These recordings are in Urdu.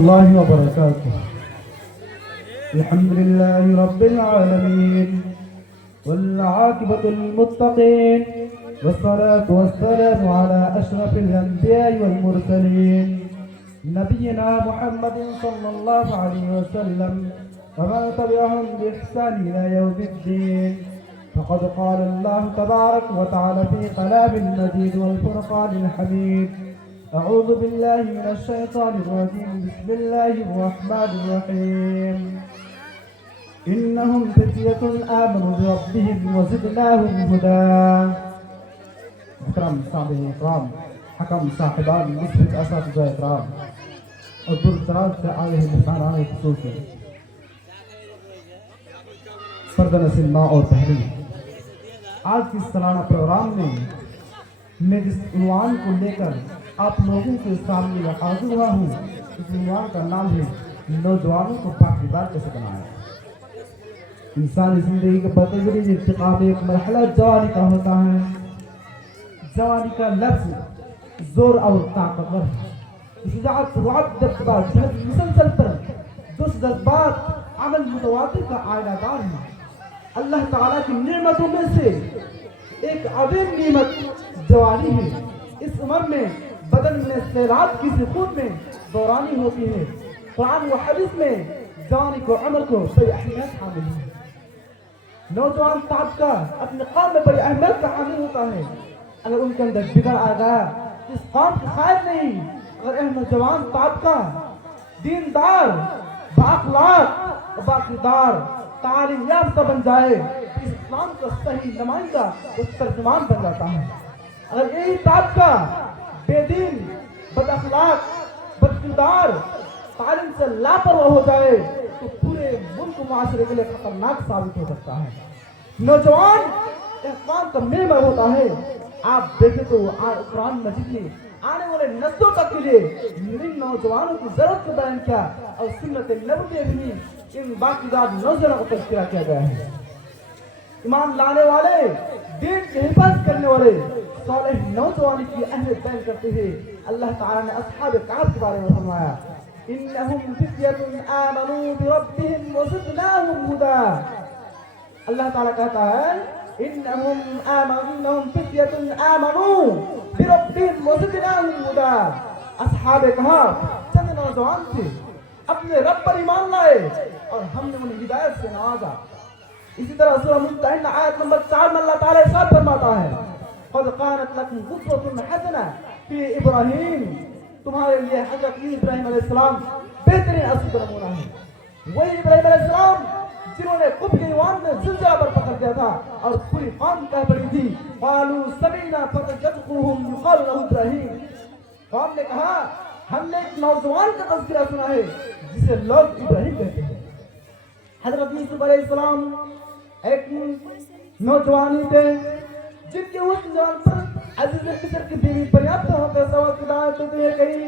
الله وبركاته. الحمد لله رب العالمين والعاقبة للمتقين والصلاة والسلام على أشرف الأنبياء والمرسلين نبينا محمد صلى الله عليه وسلم ومن تبعهم بإحسان إلى يوم الدين. فقد قال الله تبارك وتعالى في كلام المجيد والفرقان الحميد: أعوذ بالله من الشيطان الرجيم. بسم الله الرحمن الرحيم. إنهم فتية آمنوا بربهم وزدناهم هدى. محترم صاحبین اکرام، حکم صاحبان، مثبت اساتذہ اکرام اور دور دراز سے آئے ہیں مہمانان خصوصی، فرد نسل ماں اور بہنیں، آج کی سالانہ پروگرام میں میں جس عنوان کو لے کر آپ لوگوں کے سامنے حاضر ہوا ہوں، اس عنوان کا نام ہے نوجوانوں کو پاکیزہ کیسے بنایا۔ انسانی زندگی کے بدترین ارتقا میں ایک مرحلہ جوانی کا ہوتا ہے۔ جوانی کا لفظ زور اور طاقتور ہے، شجاعت، رعب، دبدبہ، جہد، مسلسل پر جوش، جذبات، عمل متواتر کا آئینہ دار ہے۔ اللہ تعالیٰ کی نعمتوں میں سے ایک عظیم نعمت جوانی ہے۔ اس عمر میں بدن میں سیلاب کی خون میں دورانی ہوتی ہے۔ قرآن و حدیث میں جوانی کو عمر کو بڑی اہمیت حامل ہے۔ نوجوان طبقہ اپنے قوم میں بڑی اہمیت کا حامل ہوتا ہے۔ اگر ان کے اندر بگڑ آ گیا اس قوم کی خیر نہیں۔ اگر نوجوان طبقہ دیندار، بااخلاق، باقیدار، تعلیم یافتہ بن جائے، اس اسلام کا صحیح نمائندہ اور ترجمان بن جاتا ہے۔ اگر یہی طبقہ بے دین، بد اخلاق، بد کردار، تعلیم سے لاپرواہ ہو جائے تو پورے ملک و معاشرے کے لیے خطرناک ثابت ہو سکتا ہے۔ نوجوان احسان کا معمار ہوتا ہے۔ آپ دیکھیں تو قرآن مجید نے آنے والے نسلوں تک کے لیے ان نوجوانوں کی ضرورت کو بیان کیا اور سنت نبوی میں بھی ان باقیدار نوجوانوں کو تذکرہ کیا گیا ہے۔ ایمان لانے والے، دین کی حفاظت کرنے والے صالح نوجوانی کی اہمیت بیان کرتے ہیں اللہ تعالیٰ نے اصحاب کہف کے بارے میں فرمایا: انہم فتیۃ آمنوا بربہم وزدناہم ھدی۔ اللہ تعالیٰ کہتا ہے انہم فتیۃ آمنوا بربہم وزدناہم ھدی۔ اصحاب کہف چند نوجوان تھے، اپنے رب پر ایمان لائے اور ہم نے انہیں ہدایت سے نوازا۔ اسی طرح سورہ ممتحنہ آیت نمبر 4 میں اللہ تعالیٰ ارشاد فرماتا ہے: قد كانت لكم أسوة حسنة في إبراهيم۔ تمہارے لیے حضرت ابراہیم علیہ السلام بہترین اسوہ نمونہ ہے۔ وہی ابراہیم علیہ السلام جنہوں نے قبل ایوان میں زلزلہ پر پکڑ دیا تھا اور پوری قوم کہہ پڑی تھی: قالوا سمعنا فتى يذكرهم يقال له إبراهيم۔ قوم نے کہا ہم نے ایک نوجوان کا تذکرہ سنا ہے جسے لوگ ابراہیم کہتے ہیں۔ حضرت یوسف علیہ السلام ایک نوجوانی تھے جن کے اس جوان پر عزیز مصر کی بیوی پریاد ہو کر سوال کدایت ہوتے ہیں کہیں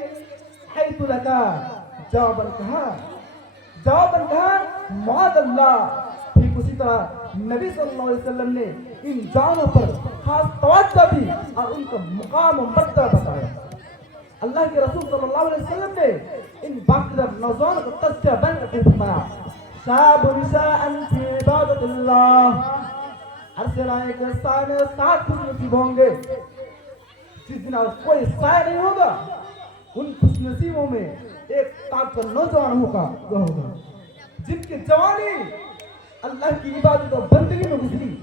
حیث لکا، جواباً کہا معاذ اللہ۔ ٹھیک اسی طرح نبی صلی اللہ علیہ وسلم نے ان جوانوں پر خاص توجہ دی اور ان کا مقام و مرتبہ بتایا۔ اللہ کے رسول صلی اللہ علیہ وسلم نے ان باقیدار نوجوانوں کا تذکرہ بیان کرتے فرمایا: شاب نساء فی عبادت اللہ۔ عرصے لائے کے سائے میں 7 خوش نصیب ہوں گے، جس دن کوئی سائے نہیں ہوگا ان خوش نصیبوں میں ایک طاقتور نوجوان ہوگا جن کی جوانی اللہ کی عبادت اور بندگی میں گزری۔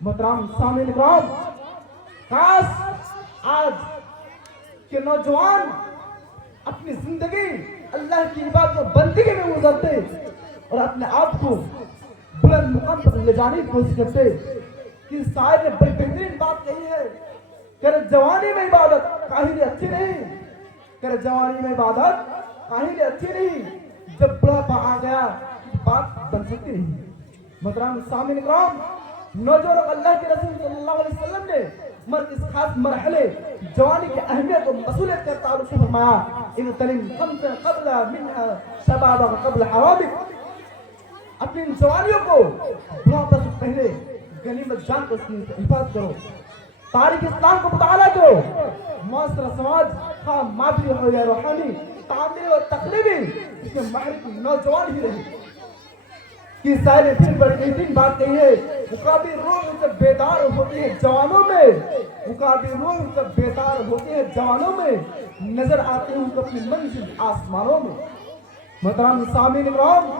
محترم سامعین اکرام، کاش آج کے نوجوان اپنی زندگی اللہ کی عبادت اور بندگی میں گزرتے اور اپنے آپ کو بلند مقام پر لے جانے کی کوشش کرتے۔ کہ شاعر نے بڑی بہترین بات کہی ہے کہ جوانی میں عبادت کاہلی اچھی نہیں، کہ جوانی میں عبادت کاہلی اچھی نہیں، جب بڑھاپا آ گیا بات بن سکتی نہیں۔ محترم سامعین اکرام، نوجوانوں کو اللہ کے رسول صلی اللہ علیہ وسلم نے اس خاص مرحلے جوانی کی اہمیت اور مسئولیت کا تعارف فرمایا: اغتنم خمسا قبل منها شبابك قبل حرامك۔ اپنی جوانیوں کو بڑھاپے سے پہلے غنیمت جان کر اس کی حفاظت کرو، تاریخ اسلام کو مطالعہ کرو، معاشرہ سماج خواہ مادی ہو یا روحانی تعمیری اور تقریبی اس میں محرک نوجوان ہی رہے کہ سائے نے پھر بڑی بہترین بات کہی ہے مقابل روح جب بیدار ہوتی ہے جوانوں میں مقابل روح جب بیدار ہوتی ہے جوانوں میں نظر آتے ہیں اپنی منزل آسمانوں میں محترم سامعین اکرام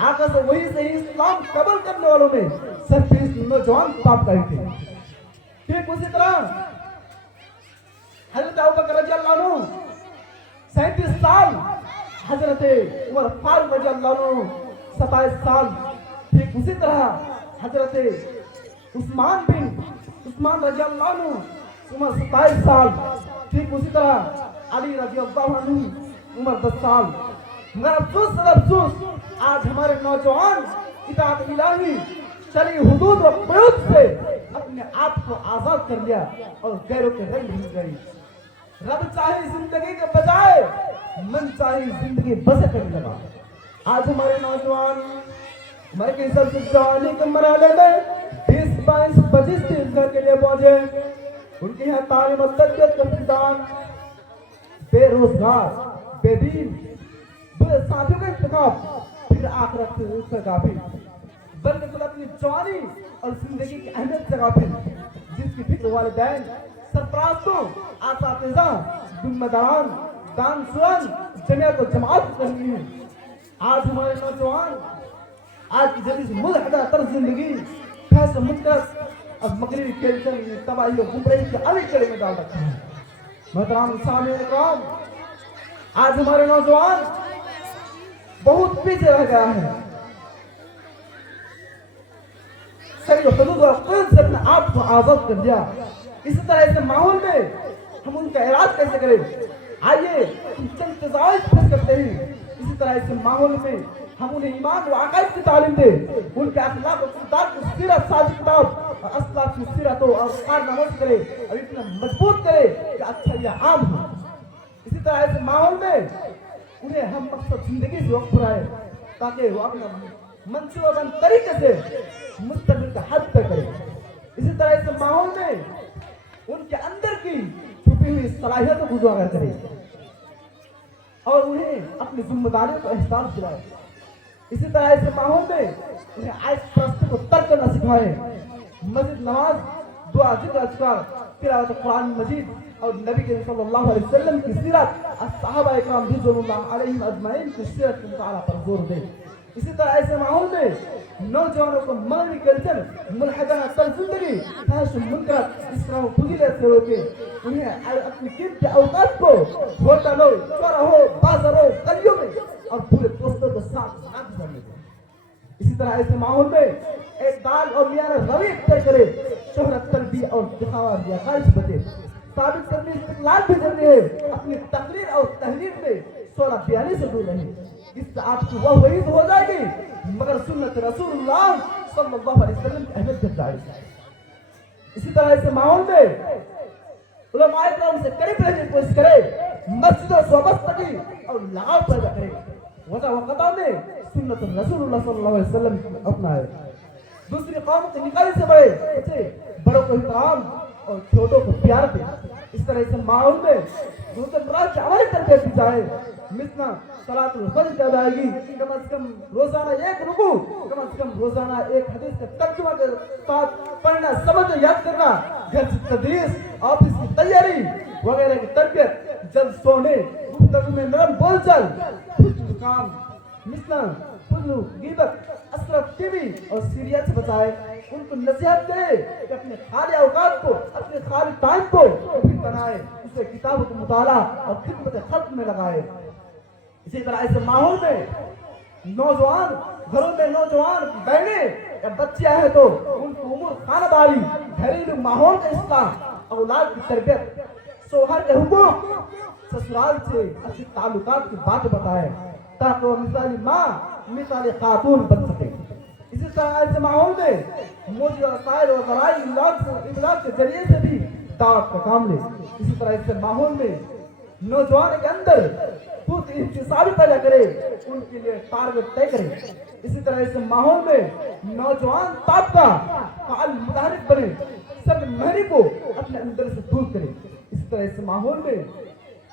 آقا سے وہی صحیح اسلام قبول کرنے والوں میں صرف اس نوجوان باپ کا ہی تھے ٹھیک اسی طرح حضرت ابوبکر رضی اللہ عنہ 37 سال حضرت عمر فاروق رضی اللہ عنہ 27 سال ٹھیک اسی طرح حضرت عثمان رضی اللہ عنہ عمر 27 سال ٹھیک اسی طرح علی رضی اللہ عنہ عمر 10 سال مگر افسوس آج ہمارے نوجوان اطاعت الہی شرعی حدود و قیود سے اپنے آپ کو آزاد کر لیا اور غیروں کے رنگ بھول گئی رب چاہی زندگی کے بجائے من چاہی زندگی بسر کرنے لگا آج ہمارے نوجوان ہمارے کی سب سے جوانی کے مرحلے میں 20 22 25 30 گھر کے لیے پہنچے ان کے یہاں تعلیم و تربیت کا فقدان بے روزگار بے دین برے ساتھیوں کا انتخاب پھر آخرت سے اس کا غافل بلکہ خود اپنی جوانی اور زندگی کی اہمیت سے غافل جس کی فکر والدین سرپرستوں اساتذہ ذمہ داران دانشوران جمعیت و جماعت کرنی ہے آج ہمارے نوجوان آج کی جدید ملحدہ طرز زندگی فیشن منکرات اور مغربی کلچر میں تباہی و گمراہی کے علی کڑے میں ڈال رکھا ہے محترم سامعین اکرام آج ہمارے نوجوان بہت پیچھے رہ گیا ہے شرعی حدود اور قیود سے اپنے آپ کو آزاد کر دیا اسی طرح ایسے ماحول میں ہم ان کا علاج کیسے کریں آئیے چند تجاویز پیش کرتے ہیں اسی طرح ایسے ماحول میں ہم انہیں ایمان و عقائد کی تعلیم دیں ان کے اخلاق و کردار کو سیرت سازی کتاب اور اسلاف کی سیرت اور کارناموں سے کرے اور اتنا مضبوط کرے کہ اچھا یہ عام ہو اسی طرح ایسے ماحول میں انہیں ہم مقصد زندگی سے وقت پرائے تاکہ وہ اپنا منصوبہ بند طریقے سے مستقبل کا حد تک کرے اسی طرح ایسے ماحول میں ان کے اندر کی چھپی ہوئی صلاحیتوں کو اجاگر کرے اور انہیں اپنی ذمہ داریوں کا احساس دلائے اسی طرح ایسے ماحول میں انہیں عیش پرستی کو ترک کرنا سکھائے مسجد نماز دعا ذکر اذکار تلاوت قرآن مجید اور نبی کریم صلی اللہ علیہ وسلم کی سیرت صحابہ اکرام رضوان اللہ علیہم اجمعین کی سیرت کے مطالعہ پر زور دے اسی طرح ایسے ماحول میں نوجوانوں کو مغربی کلچر ملحدانہ طرز زندگی فحش منکرات اسلام و فضیلت سے روکے انہیں اپنی قیمتی اوقات کو ہوٹلوں چوراہوں بازاروں گلیوں میں اور پورے دوستوں کے ساتھ گزارنے دیں اسی طرح ایسے ماحول میں اعتدال اور معیار روی اختیار کرے شہرت طلبی اور دکھاوا یا خواہش بچے ثابت کرنے استقلال بھی ضروری ہے اپنی تقریر اور تحریر میں 1642 سے دور رہیں اس سے آپ کی وہ وعید ہو جائے گی مگر سنت رسول اللہ صلی اللہ علیہ وسلم کی اہمیت جب جائے گی اسی طرح ایسے ماحول میں علماء کرام سے قریب رہنے کی کوشش کرے مسجدوں سے وابستگی اور لگاؤ پیدا کرے وضع وقتہ میں سنت رسول اللہ صلی اللہ علیہ وسلم اپنائے دوسری قوم کے نکالی سے بڑے بڑوں کو احترام اور چھوٹوں کو پیار دے اس طرح سے ماحول میں دوسرے براد سے عملی تربیت دی جائے مثلا صلاۃ الفجر کی ادائیگی کم از کم روزانہ ایک رکوع کم از کم روزانہ ایک حدیث کا ترجمہ کے ساتھ پڑھنا سمجھنا یاد کرنا گھر سے تدریس آفس کی تیاری وغیرہ کی تربیت جلد سونے گفتگو میں نرم بول چال کام مثلا فضل غیبت اسرف ٹی وی اور سیریل سے بچائے ان کو نصیحت کرے کہ اپنے خالی اوقات کو اپنے خالی ٹائم کو مفید بنائے اسے کتابوں کا مطالعہ اور خدمت خلق میں لگائے اسی طرح ایسے ماحول میں نوجوان گھروں میں نوجوان بہنیں یا بچیاں ہیں تو ان کو امور خانہ داری گھریلو ماحول کا اصلاح اولاد کی تربیت شوہر کے حقوق سسرال سے اچھے تعلقات کی بات بتائے تاکہ وہ مثالی ماں مثالی خاتون بن سکے اسی طرح ایسے ماحول میں موجود وسائل اور ذرائع ابلاغ کے ذریعے سے بھی دعوت کا کام لے اسی طرح ایسے ماحول میں نوجوان کے اندر خود انتصابی پیدا کرے ان کے لیے ٹارگٹ طے کرے اسی طرح ایسے ماحول میں نوجوان طبقہ فعال متحرک بنے سب مہری کو اپنے اندر سے دور کرے اسی طرح ایسے ماحول میں